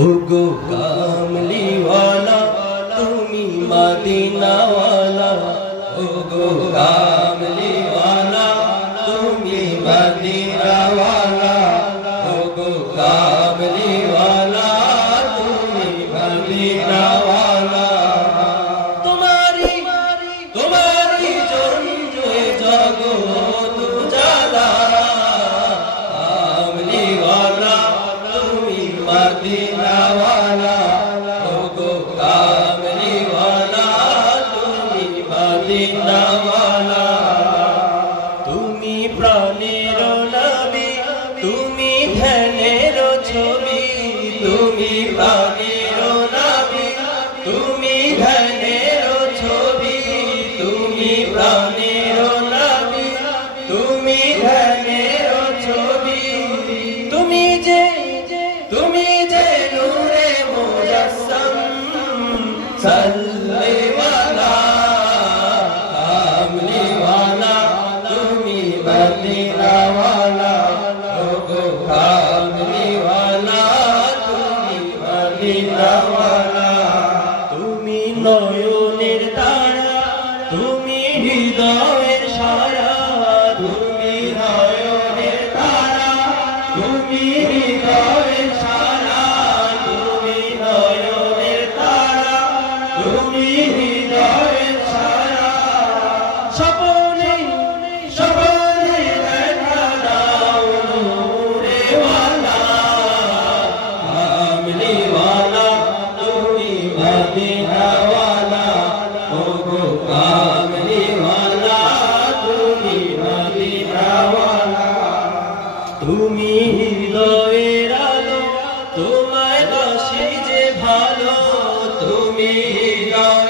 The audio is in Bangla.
ওগো কামলিওয়ালা তুমি মদিনাওয়ালা, ওগো কামলিওয়ালা তুমি মদিনাওয়ালা, ওগো কামলিওয়ালা তুমি মদিনাওয়ালা। তোমারি জন্য জগৎ উজালা, কামলিওয়ালা তুমি মদিনাওয়ালা, ওগো কামলিওয়ালা তুমি মদিনাওয়ালা। তুমি প্রাণের নবী, তুমি ধ্যানের ছবি, তুমি প্রাণের নবী, তুমি ধ্যানের ছবি, তুমি প্রাণের নবী, তুমি ধ্যানের ছবি। তুমি যে নূরে মুজাসসাম সাল্লিওয়ালা, কামলিওয়ালা তুমি মদিনাওয়ালা, ওগো কামলিওয়ালা তুমি মদিনাওয়ালা। তুমি নয়নের তারা, তুমি হৃদয়ের সারা, তুমি নয়নের তারা, তুমি হৃদয়ের সারা, তুমি নয়নের তারা, তুমি হৃদয়ের সারা। স্বপনে দেখা দাও নূরেওয়ালা, কামলিওয়ালা তুমি মদিনাওয়ালা, ওগো কামলিওয়ালা তুমি মদিনাওয়ালা। তুমি হৃদয়ের আলো, তোমায় বাসি যে ভালো, তুমি হৃদয়